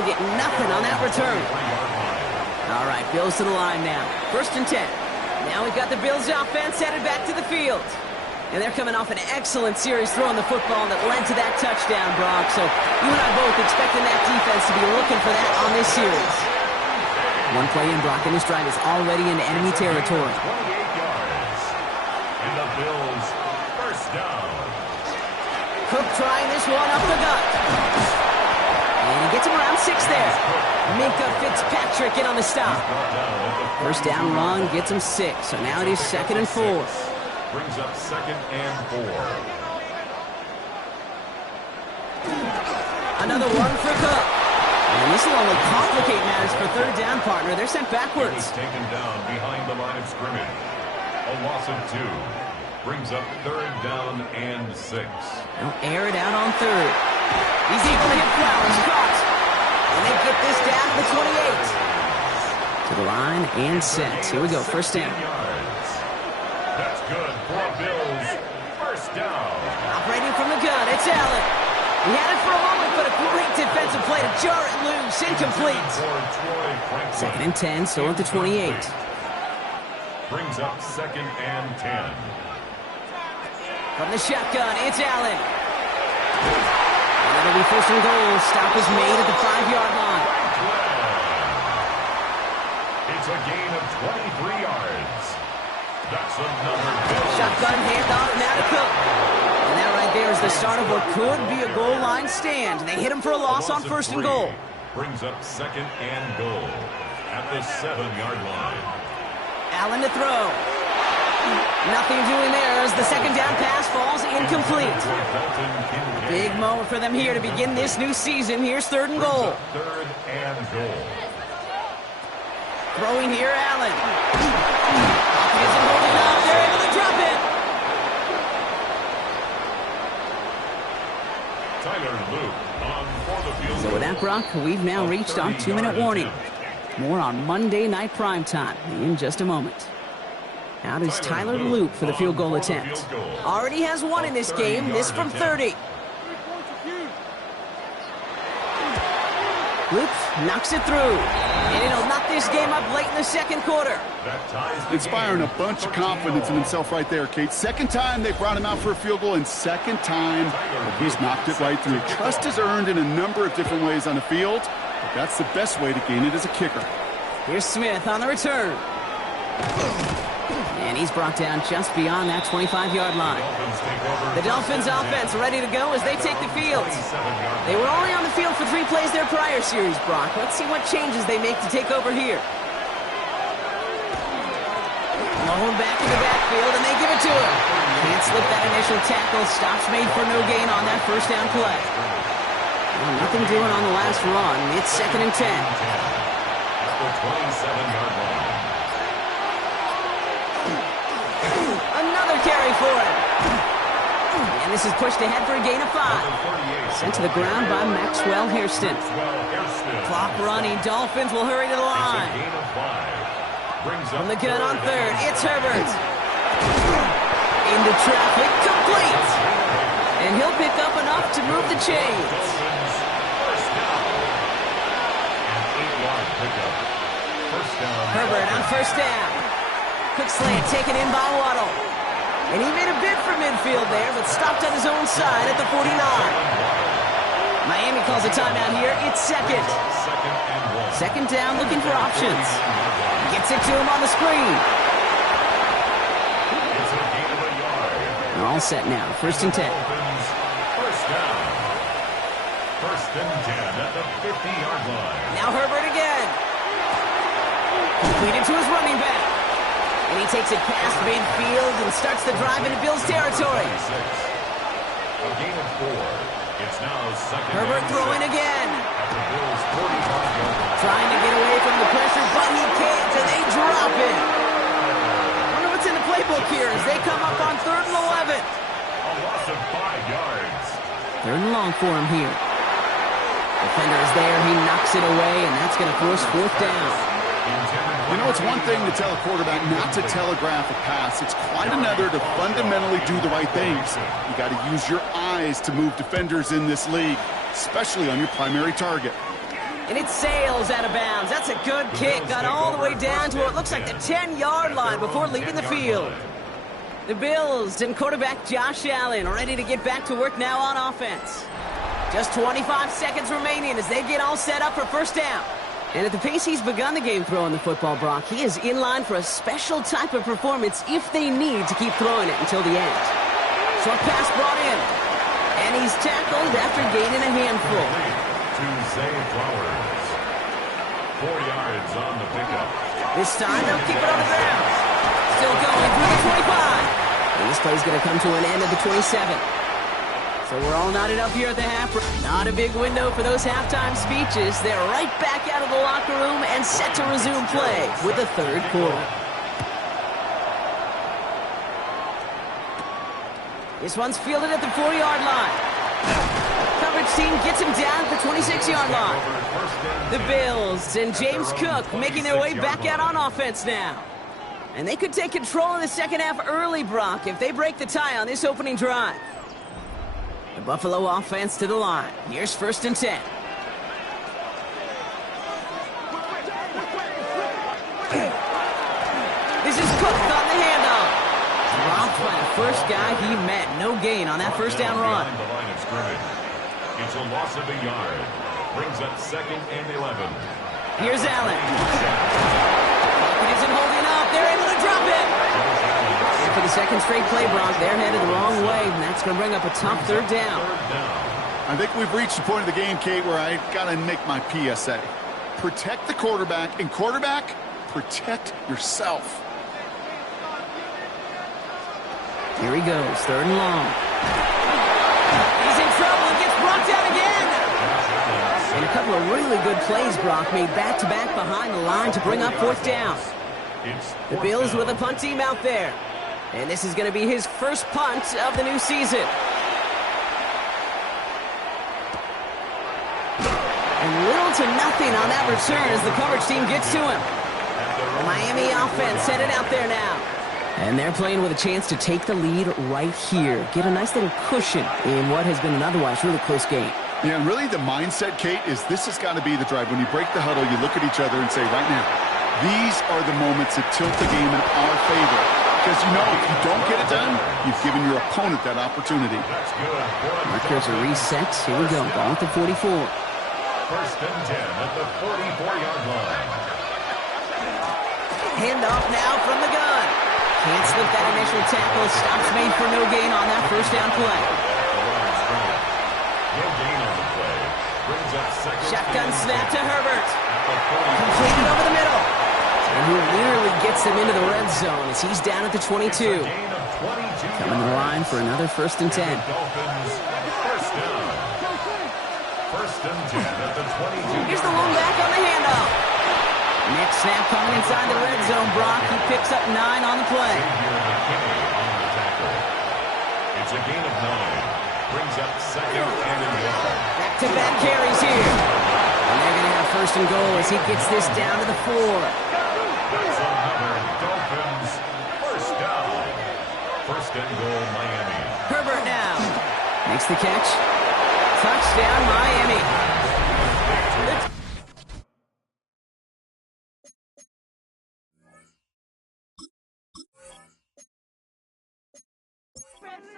still get nothing on that return. All right, Bills to the line now. 1st and 10. Now we've got the Bills offense headed back to the field. And they're coming off an excellent series throwing the football that led to that touchdown, Brock. So you and I both expecting that defense to be looking for that on this series. One play in, Brock, and this drive is already in enemy territory. 28 yards. And the Bills, 1st down. Cook trying this one up the gut. And he gets him around 6 there. Minka Fitzpatrick in on the stop. 1st down run gets him 6. So now it is 2nd and 4. Brings up 2nd and 4. Another one for Cook. And this will only complicate matters for 3rd down, partner. They're sent backwards. Taken down behind the line of scrimmage. A loss of 2. Brings up 3rd down and 6. They'll air it out on 3rd. He's able to hit Flowers. Caught. And they get this down to the 28. To the line and set. Here we go. 1st down. That's good for Bills. 1st down. Operating from the gun, it's Allen. He had it for a moment, but a great defensive play to jar it loose. Incomplete. 2nd and 10, still at the 28. Brings up 2nd and 10. From the shotgun, it's Allen. And it'll be 1st and goal. Stop is made at the 5-yard line. It's a gain of 23 yards. That's another Bills. Shotgun handoff now to Cook. And that right there is the start of what could be a goal line stand. They hit him for a loss on 1st and goal. Brings up 2nd and goal at the 7-yard line. Allen to throw. Nothing doing there as the 2nd down pass falls incomplete. A big moment for them here to begin this new season. Here's 3rd and goal. 3rd and goal. Throwing here, Allen. Isn't holding up. They're able to drop it. Tyler Luke on for the field. So with that, Brock, we've now reached our 2-minute warning. More on Monday Night Primetime in just a moment. Out is Tyler Luke for the field goal attempt. Already has 1 in this game. This from 30. Luke knocks it through. And it'll knock this game up late in the 2nd quarter. Inspiring a bunch of confidence in himself right there, Kate. 2nd time they brought him out for a field goal, and 2nd time he's knocked it right through. Trust is earned in a number of different ways on the field, but that's the best way to gain it as a kicker. Here's Smith on the return. And he's brought down just beyond that 25-yard line. The Dolphins offense ready to go as they take the field. They were only on the field for 3 plays their prior series, Brock. Let's see what changes they make to take over here. Blown back in the backfield, and they give it to him. Can't slip that initial tackle. Stops made for no gain on that 1st down play. Well, nothing doing on the last run. It's 2nd and 10. At the 27-yard line. Another carry for him. And this is pushed ahead for a gain of 5. Sent to the ground by Maxwell Hairston. Clock running. Dolphins will hurry to the line. From the gun on 3rd, it's Herbert. Into traffic, complete. And he'll pick up enough to move the chains. Herbert on 1st down. Quick slant taken in by Waddle. And he made a bid for midfield there, but stopped on his own side at the 49. Miami calls a timeout here. It's 2nd. 2nd down, looking for options. Gets it to him on the screen. They're all set now. 1st and 10. 1st down. 1st and 10 at the 50-yard line. Now Herbert again. Completed to his running back. And he takes it past midfield and starts the drive into Bills territory. A gain of 4. It's now 2nd. Herbert throwing again. At the Bills' 45-yard line. Trying to get away from the pressure, but he can't, and they drop it. Wonder what's in the playbook here as they come up on 3rd and 11. A loss of 5 yards. 3rd and long for him here. Defender is there. He knocks it away, and that's going to force 4th down. You know, it's one thing to tell a quarterback not to telegraph a pass. It's quite another to fundamentally do the right things. You got to use your eyes to move defenders in this league, especially on your primary target. And it sails out of bounds. That's a good kick. Got all the way down to what looks like the 10-yard line before leaving the field. The Bills and quarterback Josh Allen ready to get back to work now on offense. Just 25 seconds remaining as they get all set up for first down. And at the pace he's begun the game throwing the football, Brock, he is in line for a special type of performance if they need to keep throwing it until the end. Short pass brought in. And he's tackled after gaining a handful. To Zay Flowers. 4 yards on the pickup. This time they'll keep it on the ground. Still going through the 25. And this play's going to come to an end at the 27. So we're all knotted up here at the half. Not a big window for those halftime speeches. They're right back out of the locker room and set to resume play with the third quarter. This one's fielded at the 4-yard line. Coverage team gets him down at the 26-yard line. The Bills and James Cook making their way back out on offense now. And they could take control of the second half early, Brock, if they break the tie on this opening drive. The Buffalo offense to the line. Here's 1st and 10. This is Cook on the handoff. Dropped by the first guy he met. No gain on that first down run. It's a loss of a yard. Brings up 2nd and 11. Here's Allen. It isn't holding up. They're able to drop it. And for the second straight play, Brock, they're headed the wrong way, and that's going to bring up a tough third down. I think we've reached the point of the game, Kate, where I got to make my PSA. Protect the quarterback, and quarterback, protect yourself. Here he goes, 3rd and long. He's in trouble and gets brought down again. And a couple of really good plays, Brock, made back-to-back behind the line to bring up 4th down. The Bills with a punt team out there. And this is going to be his first punt of the new season. And little to nothing on that return as the coverage team gets to him. The Miami offense headed out there now. And they're playing with a chance to take the lead right here. Get a nice little cushion in what has been an otherwise really close game. Yeah, and really the mindset, Kate, is this has got to be the drive. When you break the huddle, you look at each other and say, right now, these are the moments that tilt the game in our favor. Because you know if you don't get it done, you've given your opponent that opportunity. Markers are reset. Here we go. Ball at the 44. 1st and 10 at the 44-yard line. Handoff now from the gun. Can't slip that initial tackle. Stops made for no gain on that first down play. No gain on the play. Brings up 2nd. Shotgun snap to Herbert. Completed over the middle. And he nearly gets them into the red zone as he's down at the 22. Coming to the line for another 1st and 10. Dolphins, 1st down. 1st and 10 at the 22. Here's the lone back on the handoff. Next snap coming inside the red zone, Brock. He picks up 9 on the play. It's a gain of 9. Brings up 2nd and 11. Back-to-back carries here. And they're going to have 1st and goal as he gets this down to the 4. That's another Dolphins 1st down. 1st and goal, Miami. Herbert now. Makes the catch. Touchdown, Miami.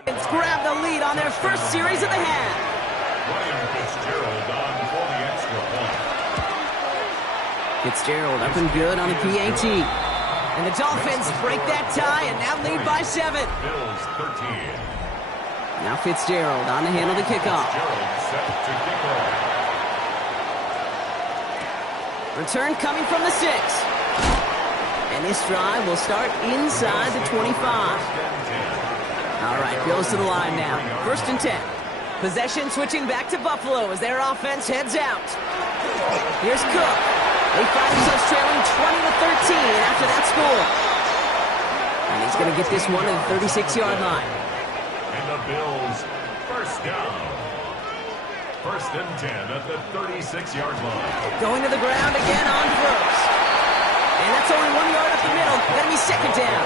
It's grabbed the lead on their first series of the half. Ryan Fitzgerald on for the extra point. Fitzgerald up and good on the PAT. And the Dolphins break that tie and now lead by 7. Bills 13. Now Fitzgerald on the handle to kickoff. Fitzgerald set to kick off. Return coming from the 6. And this drive will start inside the 25. All right, Bills to the line now. 1st and 10. Possession switching back to Buffalo as their offense heads out. Here's Cook. They find themselves trailing 20-13 after that score. And he's going to get this one to the 36-yard line. And the Bills 1st down. 1st and 10 at the 36-yard line. Going to the ground again on 1st. And that's only 1 yard up the middle. Going to be 2nd down.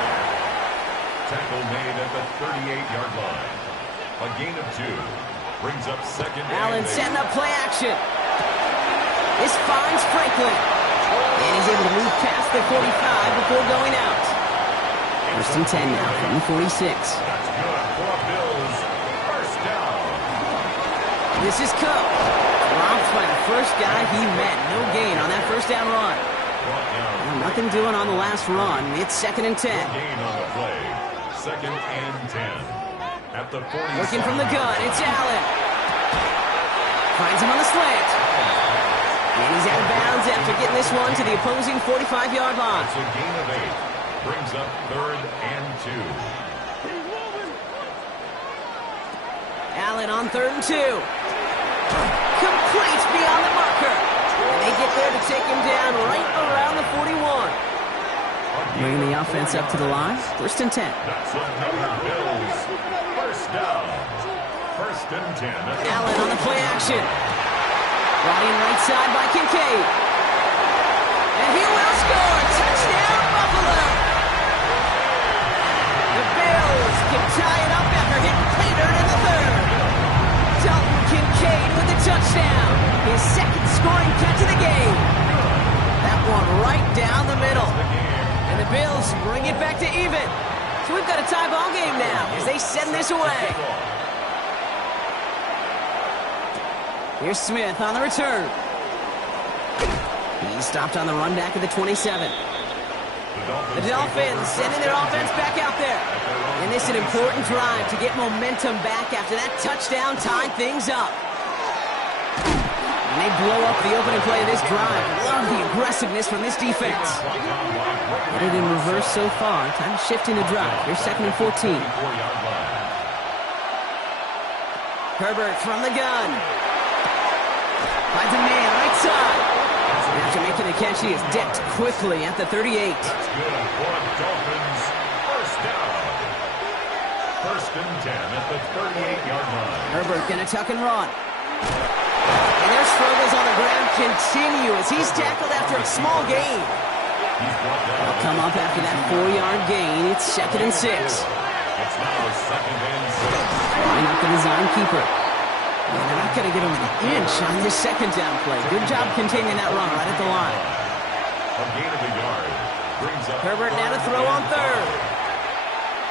Tackle made at the 38-yard line. A gain of 2. Brings up 2nd. Allen setting up play action. This finds Franklin. And he's able to move past the 45 before going out. First and 10 now from the 46. That's good for Bills. First down. This is Cook. Dropped by the first guy he met. No gain on that first down run. Well, nothing doing on the last run. It's second and 10. Gain on the play. Second and 10. At the 40. Working from the gun. It's Allen. Finds him on the slant. And he's out of bounds after getting this one to the opposing 45-yard line. It's a gain of 8. Brings up third and 2. Allen on third and 2. Complete beyond the marker. And they get there to take him down right around the 41. Bringing the offense up to the line. First and 10. That's another Bills. First down. First and 10. Allen on the play action. Brought in right side by Kincaid. And he will score. Touchdown, Buffalo. The Bills can tie it up after hitting Pater in the third. Dalton Kincaid with the touchdown. His second scoring catch of the game. That one right down the middle. And the Bills bring it back to even. So we've got a tie ball game now as they send this away. Here's Smith on the return. He's stopped on the run back at the 27. The Dolphins sending their offense back out there. And this is an important drive to get momentum back after that touchdown tied things up. And they blow up the opening play of this drive. Love the aggressiveness from this defense. Headed in reverse so far. Time to shift into drive. Here's second and 14. Herbert from the gun. Finds a man right side. After making a catch, he is decked quickly at the 38. That's good for Dolphins. First down. First and 10 at the 38-yard line. Herbert gonna tuck and run. And their struggles on the ground continue as he's tackled after a small gain. They'll come up after that 4-yard gain. It's second and 6. It's now second and 6. Line up the design keeper. And they're not going to get him an inch on this second down play. Good job containing that run right at the line. A gain of a yard. Brings up Herbert now to throw on third.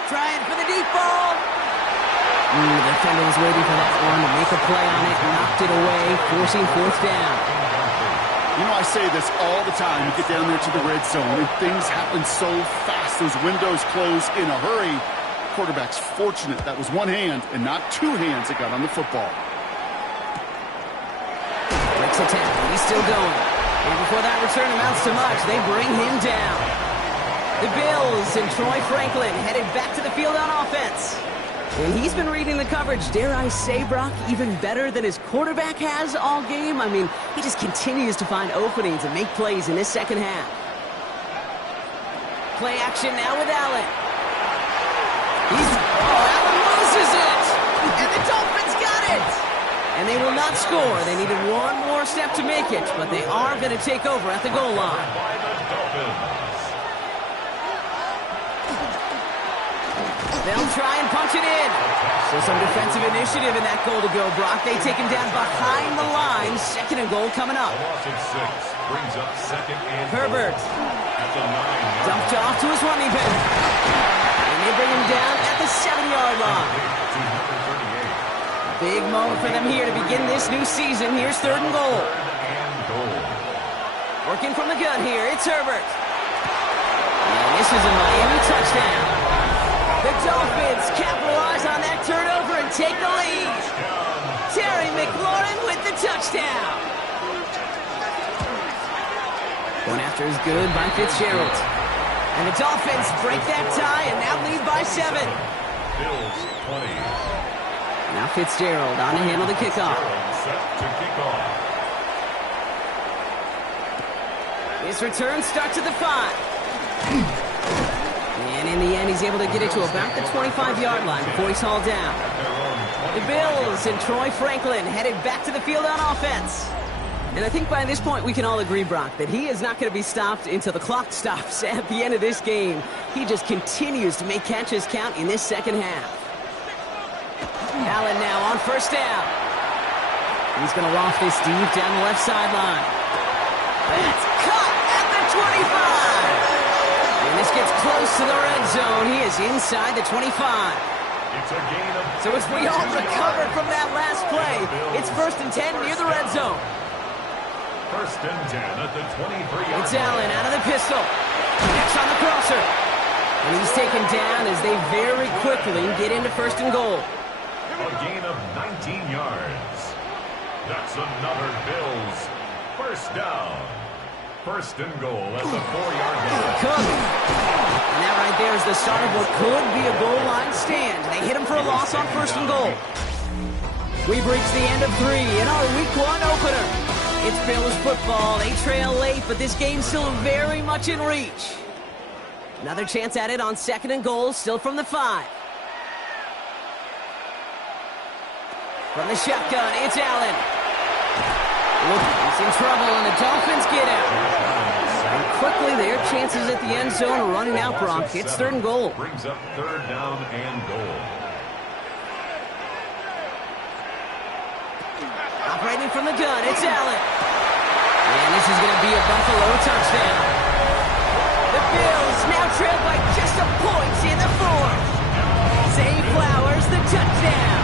Trying for the deep ball. The defender was waiting for that one to make a play on it. Knocked it away, forcing fourth down. You know, I say this all the time. You get down there to the red zone, and things happen so fast. Those windows close in a hurry. Quarterback's fortunate that was one hand and not two hands that got on the football. Breaks a tackle. He's still going. And before that return amounts to much, they bring him down. The Bills and Troy Franklin headed back to the field on offense. And he's been reading the coverage, dare I say, Brock, even better than his quarterback has all game. I mean, he just continues to find openings and make plays in this second half. Play action now with Allen. Allen loses it! And the Dolphins got it! And they will not score. They needed one more step to make it, but they are going to take over at the goal line. by the Dolphins. They'll try and punch it in. So some defensive initiative in that goal to go, Brock. They take him down behind the line. Second and goal coming up. A loss of 6 brings up second and Herbert. At the 9. Dumped off to his running back. And they bring him down at the 7-yard line. Big moment for them here to begin this new season. Here's third and goal. Working from the gun here, it's Herbert. And this is a Miami touchdown. The Dolphins capitalize on that turnover and take the lead. Terry McLaurin with the touchdown. One after is good by Fitzgerald. And the Dolphins break that tie and now lead by 7. Bills 20. Now Fitzgerald on to handle the kickoff. Set to kick off. His return starts at the 5. And in the end, he's able to get it to about the 25-yard line before he's hauled down. The Bills and Troy Franklin headed back to the field on offense. And I think by this point we can all agree, Brock, that he is not going to be stopped until the clock stops at the end of this game. He just continues to make catches count in this second half. Allen now on first down. He's going to loft this deep down the left sideline. zone he is, inside the 25. It's a gain of... So it's we all recovered from that last play. It's 1st and 10 near the red zone. 1st and 10 at the 23-yard It's Allen out of the pistol. Next on the crosser. And he's taken down as they very quickly get into 1st and goal. A gain of 19 yards. That's another Bills 1st down. 1st and goal at the 4-yard line. Cook. And that right there is the start of what could be a goal line stand. They hit him for a loss on 1st and goal. We've reached the end of 3 in our Week 1 opener. It's Bills football. They trail late, but this game's still very much in reach. Another chance at it on 2nd and goal, still from the 5. From the shotgun, it's Allen. He's in trouble, and the Dolphins get out. And quickly, their chances at the end zone are running out, Brock. It's 3rd and goal. Brings up 3rd down and goal. Operating from the gun, it's Allen. And this is going to be a Buffalo touchdown. The Bills now trail by just a point in the 4th. Zay Flowers, the touchdown.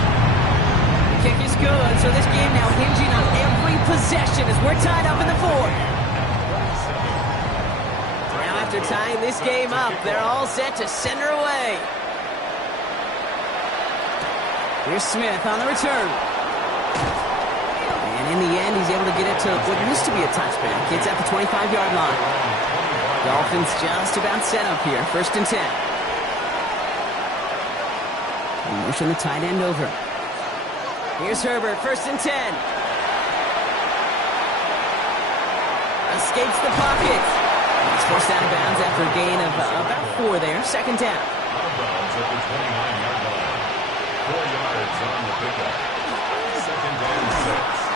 The kick is good, so this game now hinging on every possession as we're tied up in the 4th. Now after tying this game up, they're all set to send her away. Here's Smith on the return. In the end, he's able to get it to what used to be a touchback. It's at the 25-yard line. Dolphins just about set up here. 1st and 10. And motion the tight end over. Here's Herbert. 1st and 10. Escapes the pocket. He's forced out of bounds after a gain of about 4 there. 2nd down. Out of bounds at the 29-yard line. 4 yards on the pickup. 2nd and 6.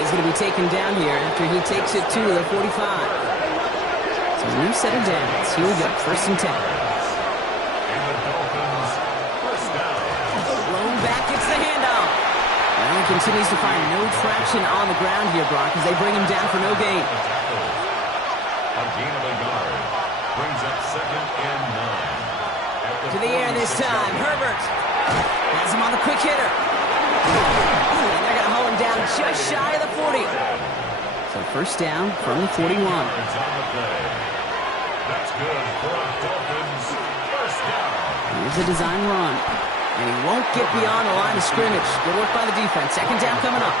He's going to be taken down here after he takes it to the 45. So a new set of downs. Here we go, 1st and 10. And the Dolphins 1st down. Blown back, it's the handoff. Well, he continues to find no traction on the ground here, Brock, as they bring him down for no gain. A gain of a yard. Brings up 2nd and 9. To the air this time, Herbert has him on the quick hitter. And they're going to hold him down just shy of the 40. So 1st down from the 41. That's good for a Dolphins 1st down. Here's a design run. And he won't get beyond the line of scrimmage. Good work by the defense. 2nd down coming up.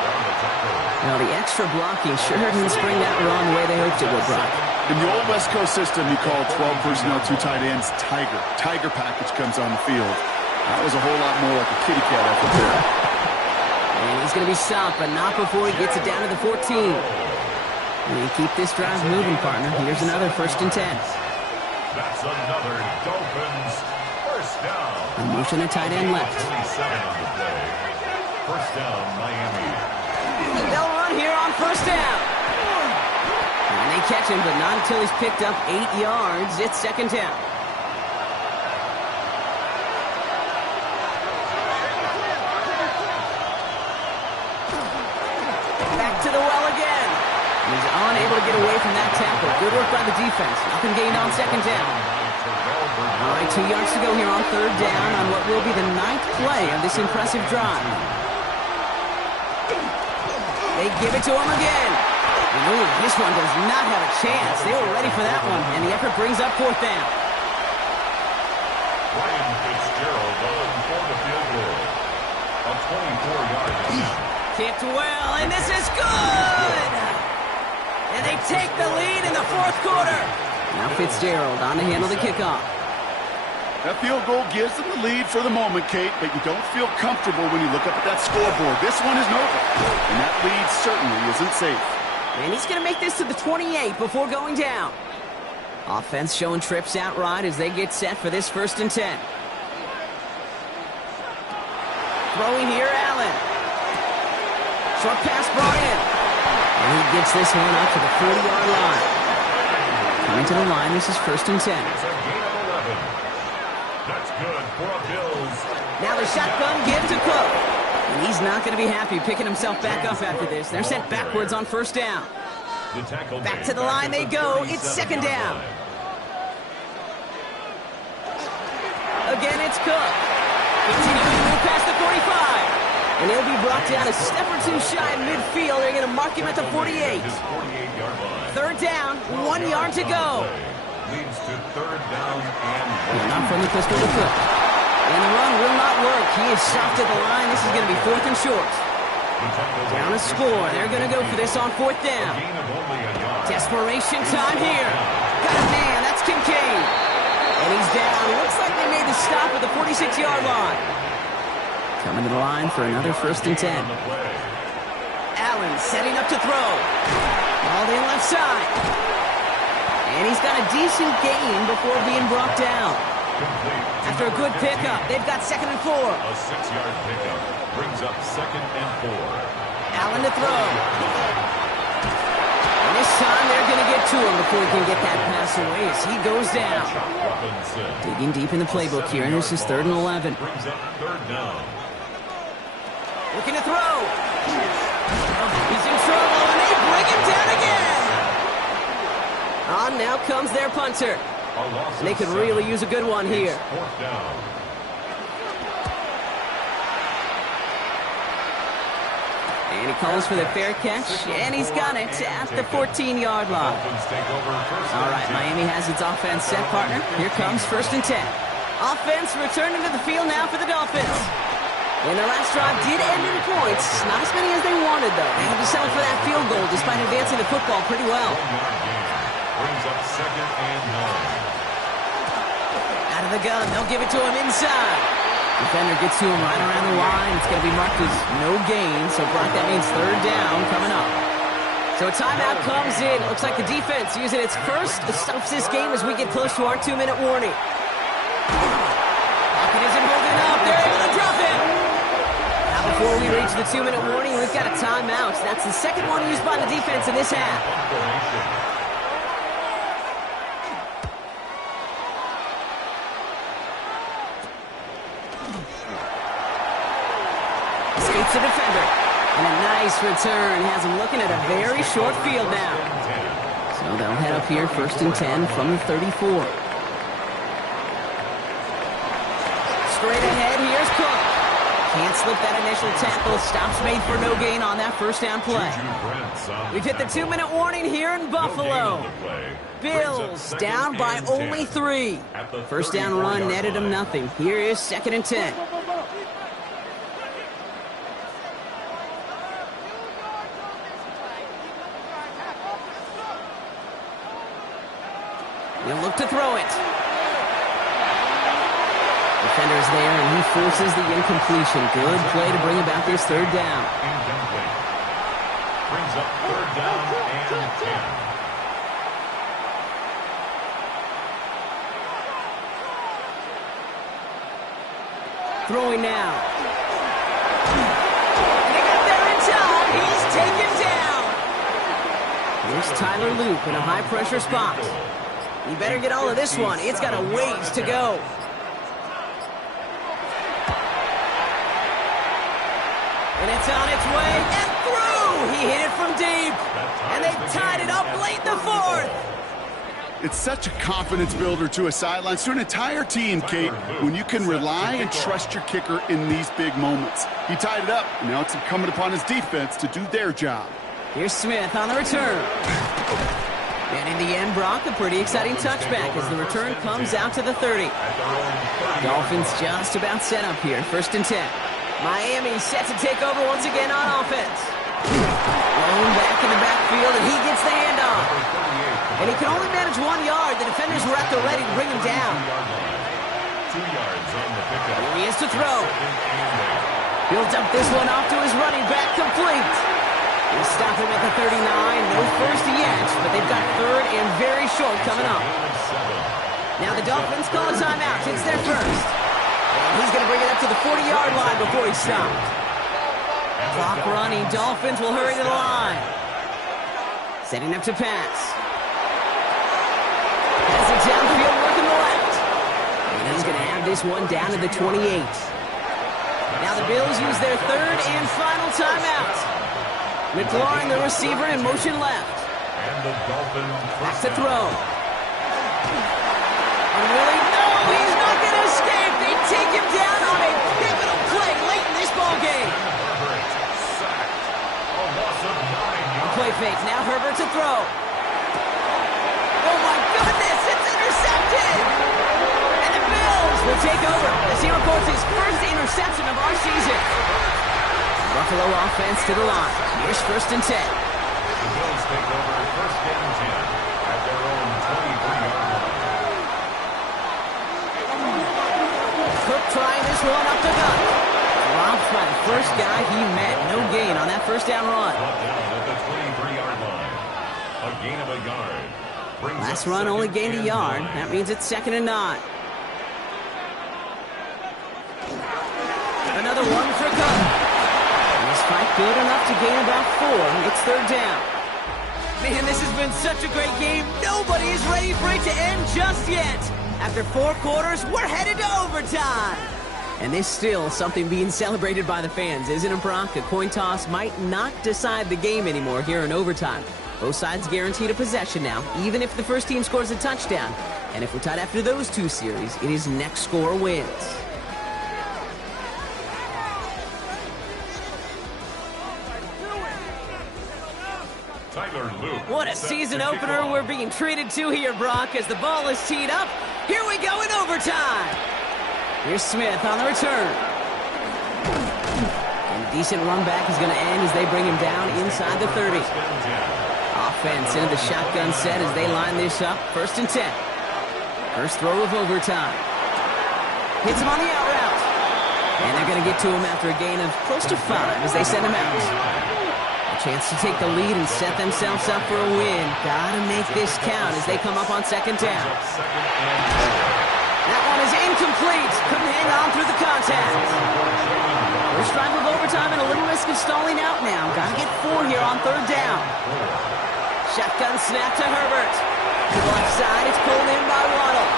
Now the extra blocking sure didn't spring that run the way they hoped it would, Brock. In the old West Coast system, you call 12 personnel, 2 tight ends, Tiger. Tiger package comes on the field. That was a whole lot more like a kitty cat effort there. And he's going to be stopped, but not before he gets it down to the 14. And you keep this drive moving, partner. Here's another 1st and 10. That's another Dolphins 1st down. A motion to tight end left. 27 on the play. 1st down, Miami. They'll run here on 1st down. And they catch him, but not until he's picked up 8 yards. It's 2nd down. Back to the well again. He's unable to get away from that tackle. Good work by the defense. Nothing gained on 2nd down. All right, 2 yards to go here on 3rd down on what will be the 9th play of this impressive drive. They give it to him again. And ooh, this one does not have a chance. They were ready for that one, and the effort brings up 4th down. Ryan Fitzgerald on for the field goal. A 24-yard attempt. Kicked well, and this is good! And they take the lead in the 4th quarter. Now Fitzgerald on to handle the kickoff. That field goal gives them the lead for the moment, Kate, but you don't feel comfortable when you look up at that scoreboard. This one isn't over, and that lead certainly isn't safe. And he's going to make this to the 28 before going down. Offense showing trips outright as they get set for this 1st and 10. Throwing here, Allen. Short pass brought in. And he gets this one up to the 40-yard line. Coming to the line, this is 1st and 10. It's a gain of 11. That's good for a Bills. Now the shotgun give to Cook. And he's not going to be happy picking himself back up after this. They're sent backwards on 1st down. Back to the line they go. It's second down. Again, it's Cook. Continuing to move past the 45. And he'll be brought down a step or two shy of midfield. They're going to mark him at the 48. Third down, 1 yard to go. Leads to third down and not from the pistol to Cook. And the run will not work. He is stopped at the line. This is going to be fourth and short. Down a score. They're going to go for this on fourth down. Desperation time here. Got a man. That's Kincaid. And he's down. Looks like they made the stop at the 46-yard line. Coming to the line for another first and 10. Allen setting up to throw. All in left side. And he's got a decent gain before being brought down. After a good pickup, they've got second and 4. A 6-yard pickup brings up second and 4. Allen to throw. And this time they're going to get to him before he can get that pass away as he goes down. Digging deep in the playbook here, and this is third and 11. Brings up third down. Looking to throw. He's in trouble, and they bring him down again. On now comes their punter. And they could really use a good one here. Fourth down. And he calls for the fair catch, and he's got it at the 14-yard line. All right, Miami has its offense set, partner. Here comes first and 10. Offense returning to the field now for the Dolphins. And their last drive did end in points. Not as many as they wanted, though. They had to settle for that field goal despite advancing the football pretty well. Brings up second and 9. Out of the gun, they'll give it to him inside. Defender gets to him right around the line. It's going to be marked as no gain. So, Brock, that means third down coming up. So a timeout comes in. Looks like the defense using its first stops this game as we get close to our 2-minute warning. Pocket isn't holding up. They're able to drop it. Now, before we reach the 2-minute warning, we've got a timeout. That's the second one used by the defense in this half. Escapes the defender. And a nice return has him looking at a very short field now. So they'll head up here first and 10 from the 34. Straight ahead, here's Cook. Can't slip that initial tackle. Stops made for no gain on that first down play. We've hit the 2-minute warning here in Buffalo. Bills down by only 3. First down run netted them nothing. Here is second and 10. He'll look to throw it. Defender's there, and he forces the incompletion. Good play to bring about this third down. Brings up third down and 10. Throwing now. And they got there in time. He's taken down. Here's Tyler Loop in a high-pressure spot. You better get all of this one. It's got a ways to go. And it's on its way and through. He hit it from deep. And they tied it up late in the fourth. It's such a confidence builder to a sideline, to an entire team, Kate, when you can rely and trust your kicker in these big moments. He tied it up, and now it's incumbent upon his defense to do their job. Here's Smith on the return. And in the end, Brock, a pretty exciting touchback as the return comes out to the 30. Dolphins just about set up here, first and 10. Miami set to take over once again on offense. Blown back in the backfield, and he gets the handoff. And he can only manage 1 yard. The defenders were at the ready to bring him down. 2 yards on the pickup. Here he is to throw. He'll dump this one off to his running back, complete. They stop him at the 39. No first yet, but they've got third and very short coming up. Now the Dolphins call a timeout. It's their first. And he's going to bring it up to the 40-yard line before he's stopped. Clock running. Dolphins will hurry to the line. Setting up to pass. Has it downfield, working the left. And he's going to have this one down to the 28. Now the Bills use their third and final timeout. McLaurin, the receiver, in motion left. the Dolphins back to throw. And really, no, he's not going to escape. They take him down on a pivotal play late in this ball game. Herbert sacked. A loss of 9 yards. Play fake. Now Herbert to throw. Oh, my goodness. It's intercepted. And the Bills will take over as he records his first interception of our season. Buffalo offense to the line. Here's 1st and 10. The Bills take over 1st and 10 at their own 23-yard line. Cook trying this one up the gut. Dropped by the first guy he met. No gain on that 1st down run. Brought down at the 23-yard line. A gain of a yard. Brings Last up run only 2nd gained a and yard. 9. That means it's 2nd and 9. Another one for Cook. This fight good enough to gain about 4. It's 3rd down. Man, this has been such a great game. Nobody is ready for it to end just yet. After 4 quarters, we're headed to overtime. And there's still something being celebrated by the fans, isn't it, Brock? A coin toss might not decide the game anymore here in overtime. Both sides guaranteed a possession now, even if the first team scores a touchdown. And if we're tied after those 2 series, it is next score wins. What a season opener we're being treated to here, Brock, as the ball is teed up. Here we go in overtime. Here's Smith on the return. And a decent run back is going to end as they bring him down inside the 30. Offense into the shotgun set as they line this up. 1st and 10. First throw of overtime. Hits him on the out route. And they're going to get to him after a gain of close to 5 as they send him out. Chance to take the lead and set themselves up for a win. Gotta make this count as they come up on 2nd down. That one is incomplete. Couldn't hang on through the contact. First drive of overtime and a little risk of stalling out now. Gotta get 4 here on 3rd down. Shotgun snap to Herbert. To the left side, it's pulled in by Waddle.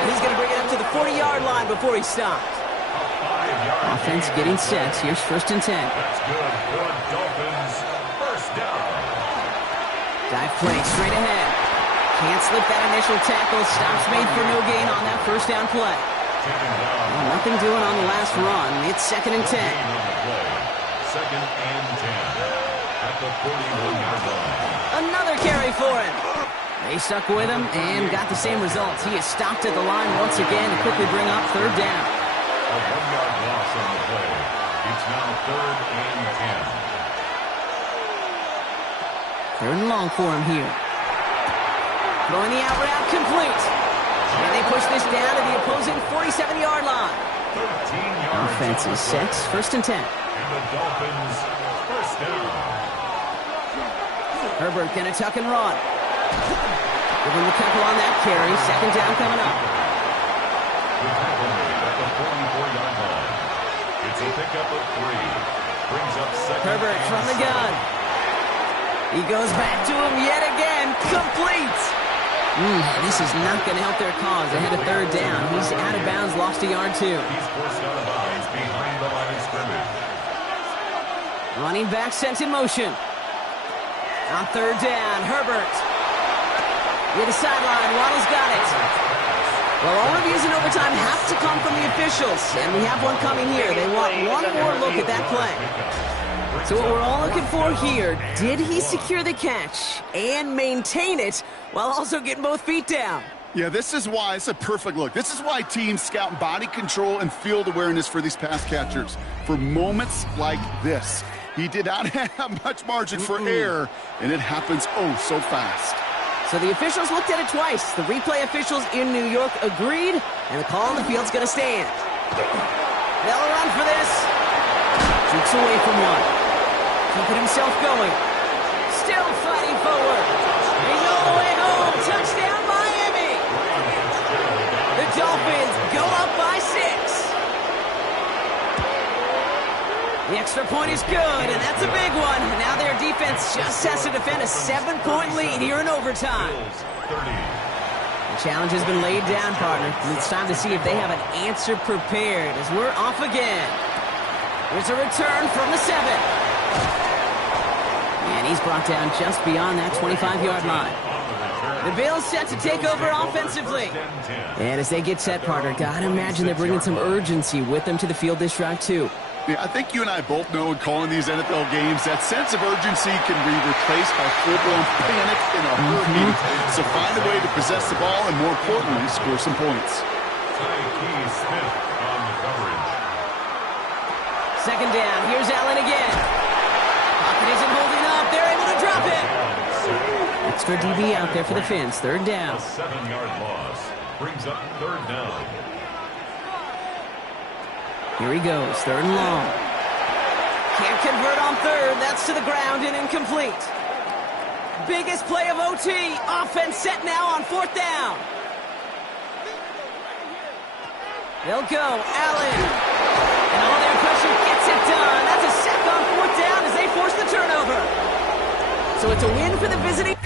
And he's gonna bring it up to the 40-yard line before he stops. Offense getting set. Here's 1st and 10. That's good. Good Dolphins. 1st down. Dive play straight ahead. Can't slip that initial tackle. Stops made for no gain on that 1st down play. Well, nothing doing on the last run. It's 2nd and 10. 2nd and 10 at the 41-yard line. Another carry for him. They stuck with him and got the same results. He is stopped at the line once again to quickly bring up 3rd down. A 1-yard loss on the play. It's now 3rd and 10. 3rd and long for him here. Throwing the out route complete. And they push this down to the opposing 47-yard line. 13 yards. Offense is set. 1st and 10. And the Dolphins 1st down. Herbert gonna tuck and run. Give him a couple on that carry. 2nd down coming up. The tackle made at the 44-yard line. It's a pickup of 3. Brings up 2nd. Herbert from the gun. He goes back to him yet again. Complete. This is not going to help their cause. They had a 3rd down. He's out of bounds, lost a yard too. He's forced out of bounds behind the line of scrimmage. Running back sent in motion. On 3rd down, Herbert. Near the sideline, Waddle's got it. Well, all reviews in overtime have to come from the officials, and we have one coming here. They want one more look at that play. So what we're all looking for here, did he secure the catch and maintain it while also getting both feet down? Yeah, this is why it's a perfect look. This is why teams scout body control and field awareness for these pass catchers. For moments like this, he did not have much margin for error, and it happens oh so fast. So the officials looked at it twice. The replay officials in New York agreed, and the call on the field's going to stand. They'll run for this. Jukes away from one. Keeping himself going. Still fighting forward. He's all the way home. Touchdown, Miami. The Dolphins go up by 6. The extra point is good, and that's a big one. Now their defense just has to defend a 7-point lead here in overtime. The challenge has been laid down, partner. It's time to see if they have an answer prepared as we're off again. There's a return from the 7. And he's brought down just beyond that 25-yard line. The Bills set to take over offensively. And as they get set, partner, gotta imagine they're bringing some urgency with them to the field this drive, too. Yeah, I think you and I both know in calling these NFL games that sense of urgency can be replaced by full-blown panic in a heartbeat. So find a way to possess the ball and, more importantly, score some points. Second down. Here's Allen again. Pocket isn't holding up. They're able to drop it. Extra DB out there for the Fins. Third down. A 7-yard loss brings up third down. Here he goes. Third and long. Can't convert on third. That's to the ground and incomplete. Biggest play of OT. Offense set now on fourth down. They'll go. Allen. And all their pressure gets it done. That's a sack on fourth down as they force the turnover. So it's a win for the visiting